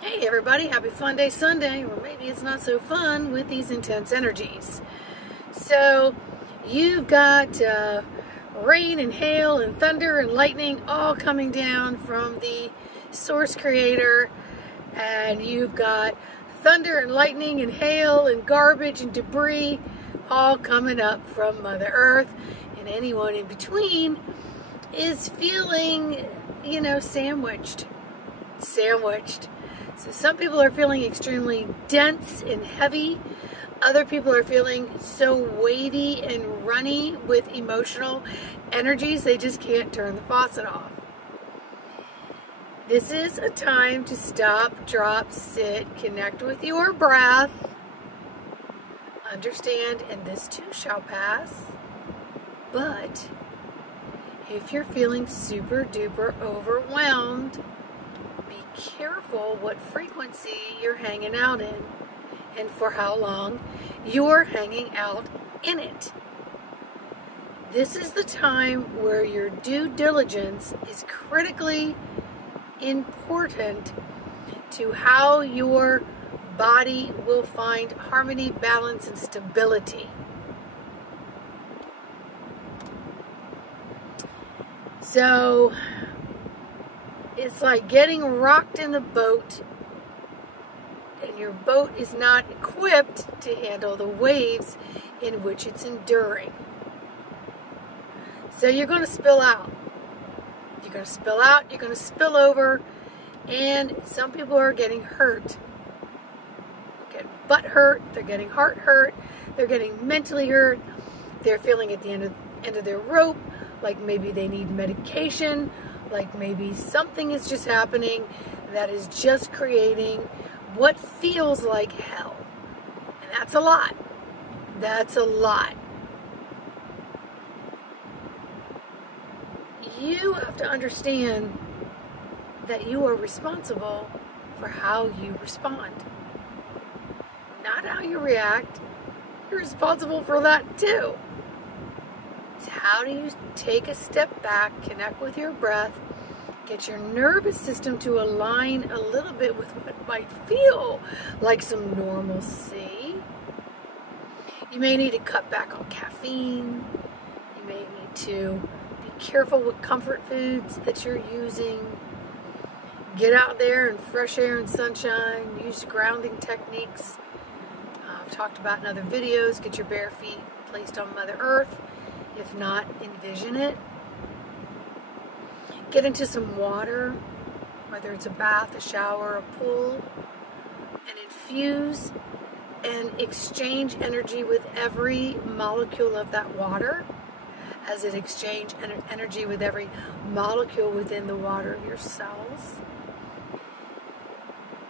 Hey everybody, happy Funday Sunday, or maybe it's not so fun with these intense energies. So you've got rain and hail and thunder and lightning all coming down from the source creator, and you've got thunder and lightning and hail and garbage and debris all coming up from Mother Earth, and anyone in between is feeling, sandwiched. So some people are feeling extremely dense and heavy. Other people are feeling so weighty and runny with emotional energies they just can't turn the faucet off. This is a time to stop, drop, sit, connect with your breath. Understand, and this too shall pass. But if you're feeling super duper overwhelmed, be careful what frequency you're hanging out in and for how long you're hanging out in it. This is the time where your due diligence is critically important to how your body will find harmony, balance, and stability. So it's like getting rocked in the boat, and your boat is not equipped to handle the waves in which it's enduring. So you're going to spill out. You're going to spill out, you're going to spill over, and some people are getting hurt. They're getting butt hurt, they're getting heart hurt, they're getting mentally hurt, they're feeling at the end of their rope, like maybe they need medication, like maybe something is just happening that is just creating what feels like hell. And that's a lot. That's a lot. You have to understand that you are responsible for how you respond. Not how you react. You're responsible for that too. It's how do you take a step back, connect with your breath, get your nervous system to align a little bit with what might feel like some normalcy. You may need to cut back on caffeine. You may need to be careful with comfort foods that you're using. Get out there in fresh air and sunshine. Use grounding techniques. I've talked about in other videos. Get your bare feet placed on Mother Earth. If not, envision it. Get into some water, whether it's a bath, a shower, a pool, and infuse and exchange energy with every molecule of that water as it exchanges energy with every molecule within the water of your cells.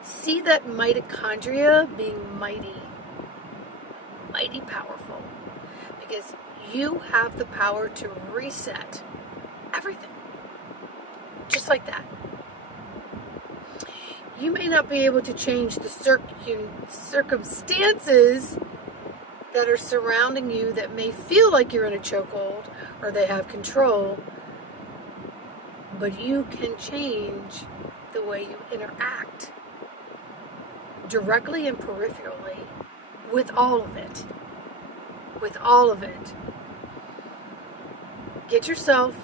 See that mitochondria being mighty powerful, because you have the power to reset everything. Just like that. You may not be able to change the circumstances that are surrounding you that may feel like you're in a chokehold or they have control, but you can change the way you interact directly and peripherally with all of it. With all of it. Get yourself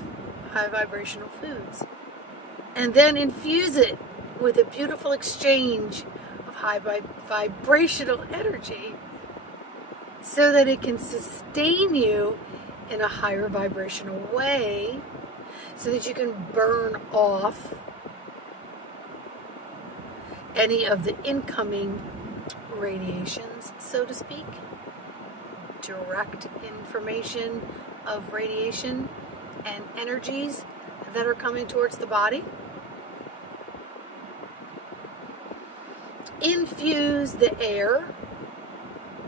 high vibrational foods, and then infuse it with a beautiful exchange of high vibrational energy so that it can sustain you in a higher vibrational way, so that you can burn off any of the incoming radiations, so to speak, direct information of radiation and energies that are coming towards the body. Infuse the air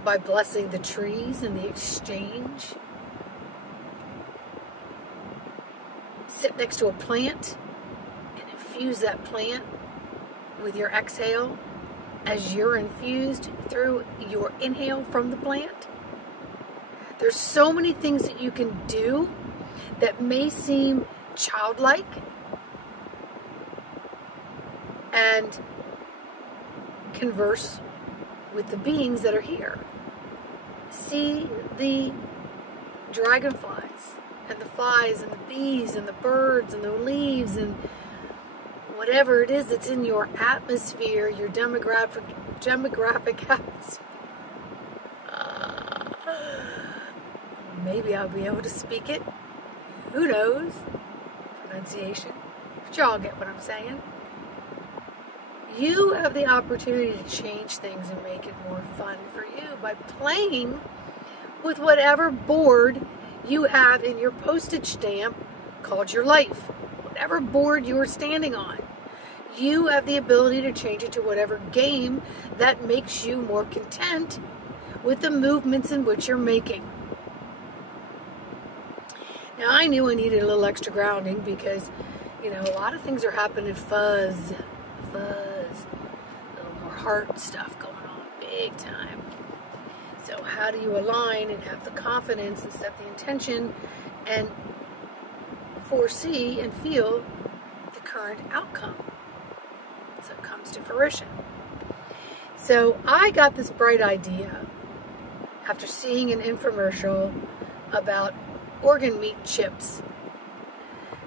by blessing the trees and the exchange. Sit next to a plant and infuse that plant with your exhale as you're infused through your inhale from the plant. There's so many things that you can do that may seem childlike and converse with the beings that are here. See the dragonflies and the flies and the bees and the birds and the leaves and whatever it is that's in your atmosphere, your demographic atmosphere. Maybe I'll be able to speak it. Who knows? Pronunciation. But y'all get what I'm saying. You have the opportunity to change things and make it more fun for you by playing with whatever board you have in your postage stamp called your life. Whatever board you're standing on. You have the ability to change it to whatever game that makes you more content with the movements in which you're making. Now, I knew I needed a little extra grounding because, you know, a lot of things are happening fuzz, a little more heart stuff going on big time. So how do you align and have the confidence and set the intention and foresee and feel the current outcome so it comes to fruition? So I got this bright idea after seeing an infomercial about organ meat chips.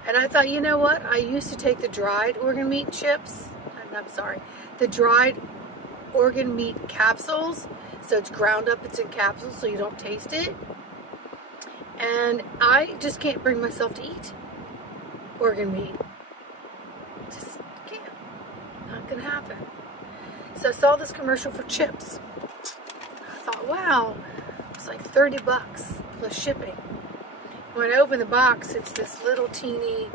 And I thought, you know what? I used to take the dried organ meat chips. The dried organ meat capsules. So it's ground up, it's in capsules, so you don't taste it. And I just can't bring myself to eat organ meat. Just can't. Not gonna happen. So I saw this commercial for chips. I thought, wow, it's like 30 bucks plus shipping. When I open the box, it's this little teeny,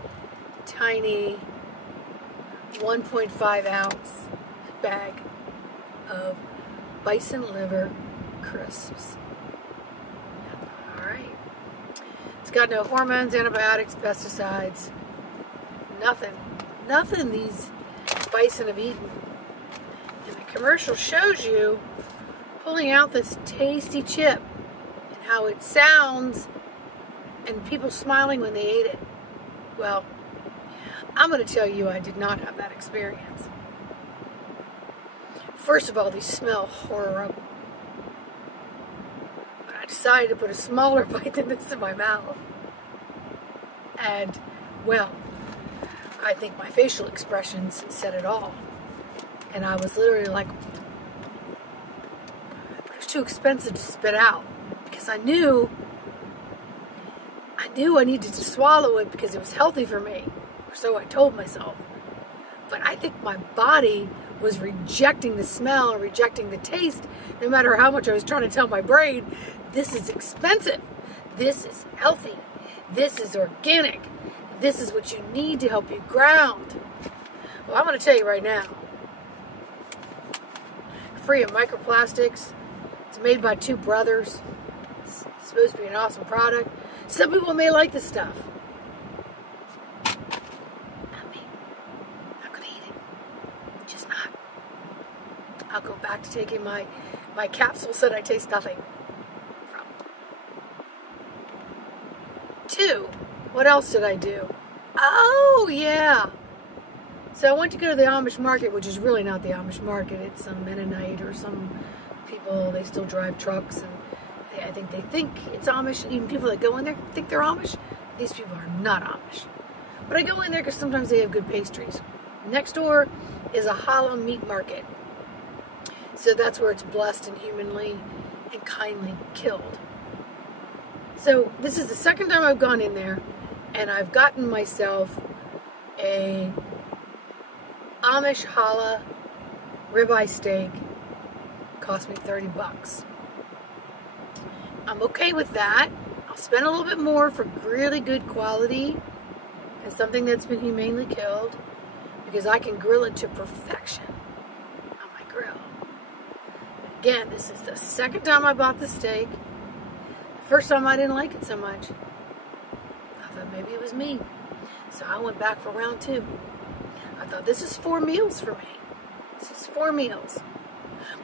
tiny 1.5 ounce bag of bison liver crisps. Alright. It's got no hormones, antibiotics, pesticides. Nothing these bison have eaten. And the commercial shows you pulling out this tasty chip and how it sounds and people smiling when they ate it. Well, I'm going to tell you I did not have that experience. First of all, these smell horrible. But I decided to put a smaller bite than this in my mouth. And, well, I think my facial expressions said it all. And I was literally like, but it was too expensive to spit out. Because I knew I needed to swallow it because it was healthy for me. Or so I told myself. But I think my body was rejecting the smell and rejecting the taste, no matter how much I was trying to tell my brain, this is expensive, this is healthy, this is organic, this is what you need to help you ground. Well, I'm going to tell you right now, free of microplastics, it's made by two brothers, it's supposed to be an awesome product. Some people may like this stuff. I'll go back to taking my capsules that I taste nothing from. 2, what else did I do? Oh, yeah. So I went to go to the Amish market, which is really not the Amish market. It's some Mennonite or some people, they still drive trucks, and I think they think it's Amish. Even people that go in there think they're Amish. These people are not Amish. But I go in there because sometimes they have good pastries. Next door is a hollow meat market. So that's where it's blessed and humanly and kindly killed. So this is the second time I've gone in there, and I've gotten myself a Amish challah ribeye steak. Cost me 30 bucks. I'm okay with that. I'll spend a little bit more for really good quality and something that's been humanely killed, because I can grill it to perfection on my grill. Again, this is the second time I bought the steak. The first time I didn't like it so much. I thought maybe it was me. So I went back for round 2. I thought, this is 4 meals for me. This is 4 meals.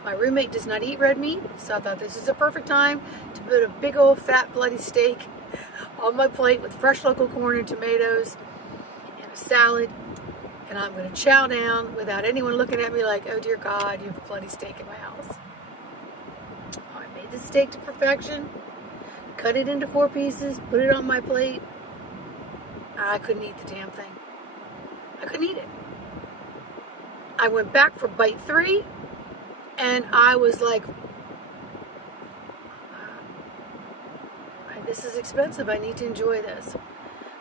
My roommate does not eat red meat, so I thought this is a perfect time to put a big old fat bloody steak on my plate with fresh local corn and tomatoes and a salad and I'm going to chow down without anyone looking at me like, oh dear God, you have a bloody steak in my house. I made the steak to perfection, cut it into 4 pieces, put it on my plate. I couldn't eat the damn thing. I couldn't eat it. I went back for bite 3, and I was like, this is expensive. I need to enjoy this.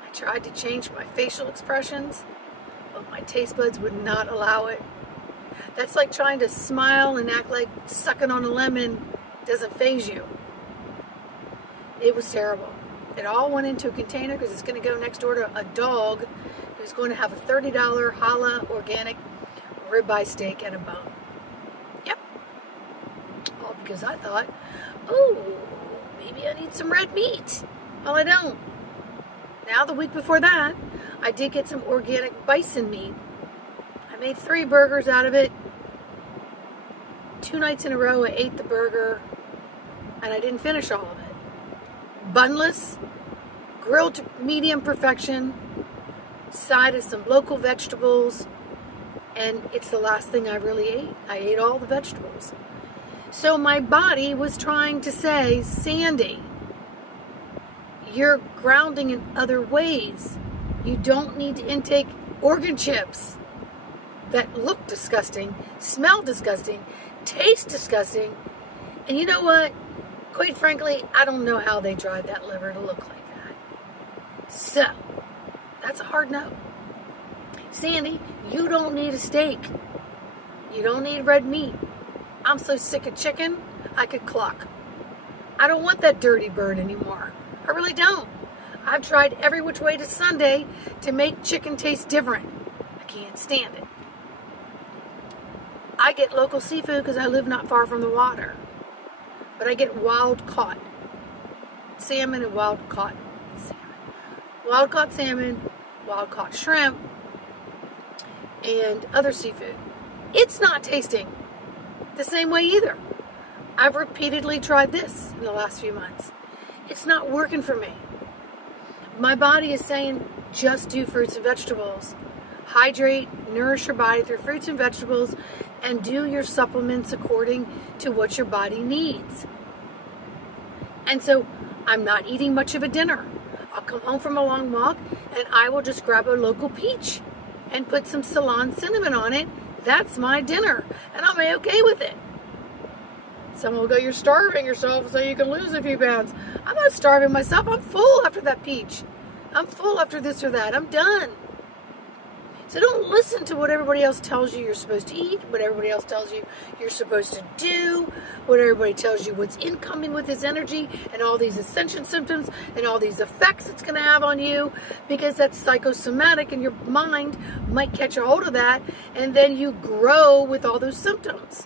I tried to change my facial expressions, but my taste buds would not allow it. That's like trying to smile and act like sucking on a lemon doesn't faze you. It was terrible. It all went into a container because it's going to go next door to a dog who's going to have a $30 challah organic ribeye steak and a bone. Yep. All because I thought, oh, maybe I need some red meat. Well, I don't. Now, the week before that, I did get some organic bison meat. I made 3 burgers out of it. 2 nights in a row, I ate the burger, and I didn't finish all of it. Bunless, grilled to medium perfection, side of some local vegetables, and it's the last thing I really ate. I ate all the vegetables. So my body was trying to say, Sandy, you're grounding in other ways. You don't need to intake organ chips that look disgusting, smell disgusting, taste disgusting. And you know what? Quite frankly, I don't know how they dried that liver to look like that. So, that's a hard no. Sandy, you don't need a steak. You don't need red meat. I'm so sick of chicken, I could cluck. I don't want that dirty bird anymore. I really don't. I've tried every which way to Sunday to make chicken taste different. I can't stand it. I get local seafood because I live not far from the water. But I get wild caught salmon and wild caught salmon. Wild caught salmon, wild caught shrimp, and other seafood. It's not tasting the same way either. I've repeatedly tried this in the last few months. It's not working for me. My body is saying, just do fruits and vegetables. Hydrate, nourish your body through fruits and vegetables, and do your supplements according to what your body needs. And so I'm not eating much of a dinner. I'll come home from a long walk and I will just grab a local peach and put some Ceylon cinnamon on it. That's my dinner, and I'm okay with it. Someone will go, you're starving yourself so you can lose a few pounds. I'm not starving myself. I'm full after that peach. I'm full after this or that. I'm done. So don't listen to what everybody else tells you you're supposed to eat, what everybody else tells you you're supposed to do, what everybody tells you what's incoming with this energy and all these ascension symptoms and all these effects it's going to have on you, because that's psychosomatic and your mind might catch a hold of that, and then you grow with all those symptoms.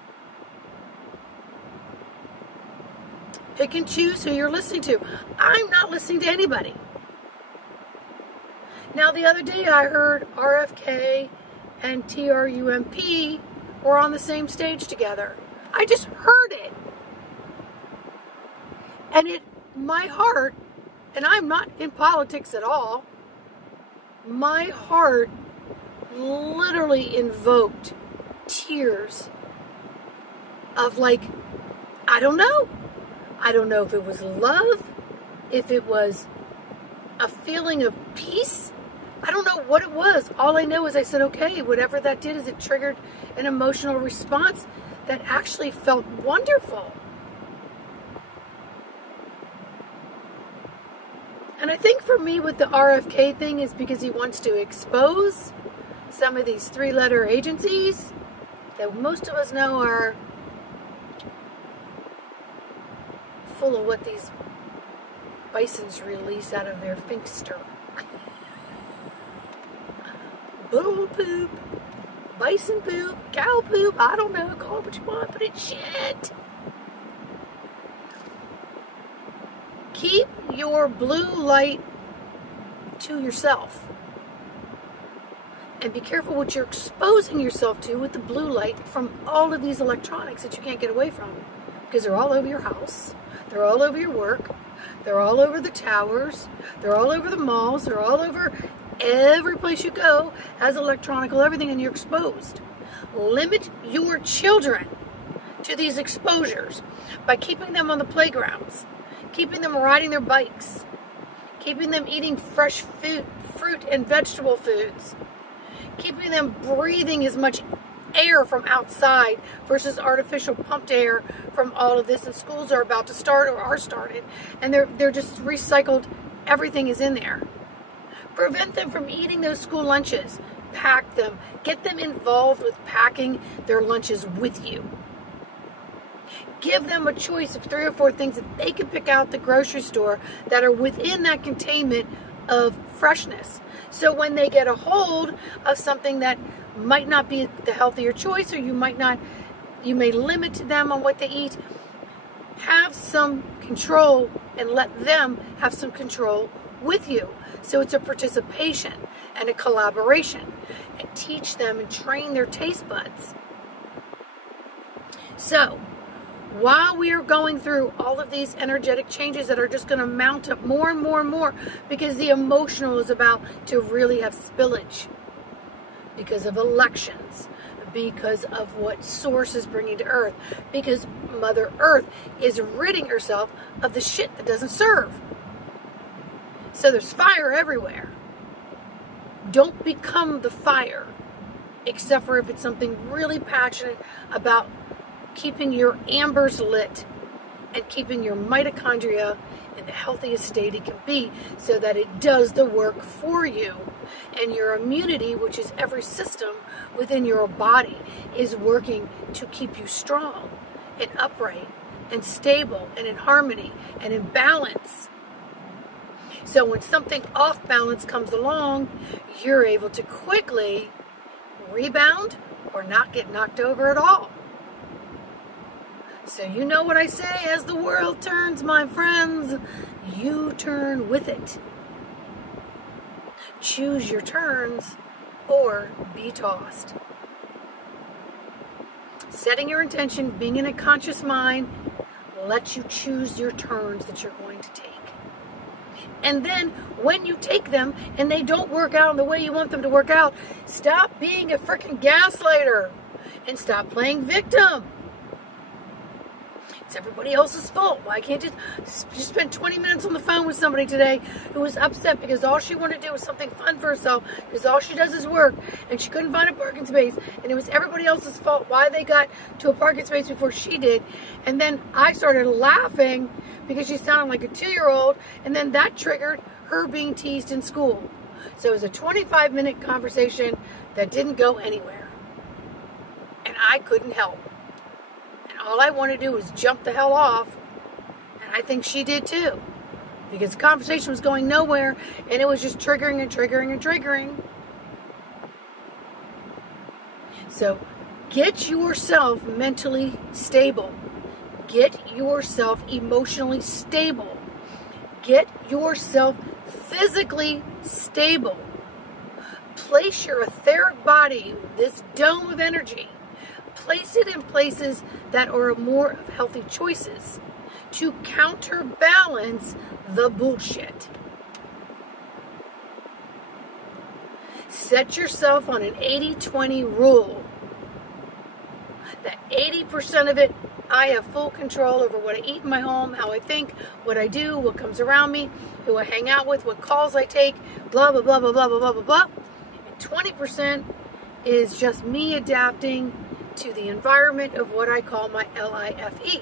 Pick and choose who you're listening to. I'm not listening to anybody. Now, the other day I heard RFK and TRUMP were on the same stage together. I just heard it. And my heart, and I'm not in politics at all, my heart literally invoked tears of like, I don't know. I don't know if it was love, if it was a feeling of peace. I don't know what it was. All I know is I said, okay, whatever that did is it triggered an emotional response that actually felt wonderful. And I think for me with the RFK thing is because he wants to expose some of these 3-letter agencies that most of us know are full of what these bisons release out of their finkster. Bull poop, bison poop, cow poop, I don't know, call it what you want, but it's shit. Keep your blue light to yourself. And be careful what you're exposing yourself to with the blue light from all of these electronics that you can't get away from. Because they're all over your house, they're all over your work, they're all over the towers, they're all over the malls, they're all over Every place you go has electronical everything, and you're exposed. Limit your children to these exposures by keeping them on the playgrounds, keeping them riding their bikes, keeping them eating fresh fruit and vegetable foods, keeping them breathing as much air from outside versus artificial pumped air from all of this. And schools are about to start or are started, and they're just recycled. Everything is in there. Prevent them from eating those school lunches. Pack them. Get them involved with packing their lunches with you. Give them a choice of 3 or 4 things that they can pick out at the grocery store that are within that containment of freshness. So when they get a hold of something that might not be the healthier choice, or you may limit them on what they eat, have some control and let them have some control with you. So it's a participation and a collaboration, and teach them and train their taste buds. So while we are going through all of these energetic changes that are just going to mount up more and more and more, because the emotional is about to really have spillage because of elections, because of what Source is bringing to Earth, because Mother Earth is ridding herself of the shit that doesn't serve. So there's fire everywhere. Don't become the fire, except for if it's something really passionate about keeping your ambers lit and keeping your mitochondria in the healthiest state it can be, so that it does the work for you. And your immunity, which is every system within your body, is working to keep you strong and upright and stable and in harmony and in balance. So when something off balance comes along, you're able to quickly rebound or not get knocked over at all. So you know what I say, as the world turns, my friends, you turn with it. Choose your turns or be tossed. Setting your intention, being in a conscious mind, lets you choose your turns that you're going to take. And then when you take them and they don't work out in the way you want them to work out, stop being a freaking gaslighter and stop playing victim. It's everybody else's fault. Why can't you just spend 20 minutes on the phone with somebody today who was upset because all she wanted to do was something fun for herself, because all she does is work, and she couldn't find a parking space, and it was everybody else's fault why they got to a parking space before she did. And then I started laughing because she sounded like a 2-year-old, and then that triggered her being teased in school. So it was a 25-minute conversation that didn't go anywhere, and I couldn't help. All I wanted to do was jump the hell off, and I think she did too, because the conversation was going nowhere, and it was just triggering and triggering and triggering. So get yourself mentally stable. Get yourself emotionally stable. Get yourself physically stable. Place your etheric body, this dome of energy, place it in places that are more of healthy choices to counterbalance the bullshit. Set yourself on an 80-20 rule. That 80% of it, I have full control over what I eat in my home, how I think, what I do, what comes around me, who I hang out with, what calls I take, blah, blah, blah, blah, blah, blah, blah, blah, blah. And 20% is just me adapting to the environment of what I call my LIFE.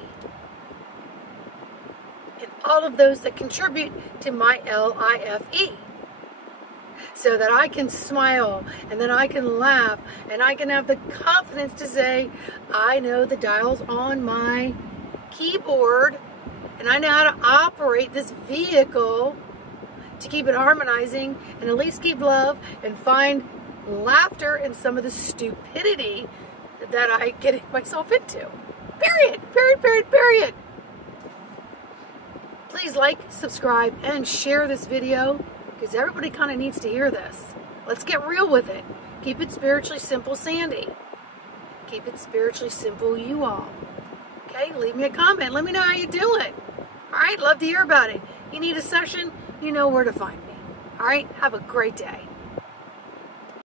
And all of those that contribute to my LIFE. So that I can smile, and then I can laugh, and I can have the confidence to say, I know the dials on my keyboard, and I know how to operate this vehicle to keep it harmonizing, and at least keep love, and find laughter in some of the stupidity that I get myself into. Period. Period, period, period. Please like, subscribe, and share this video, because everybody kind of needs to hear this. Let's get real with it. Keep it spiritually simple, Sandy. Keep it spiritually simple, you all. Okay, leave me a comment. Let me know how you doing. All right, love to hear about it. You need a session, you know where to find me. All right, have a great day.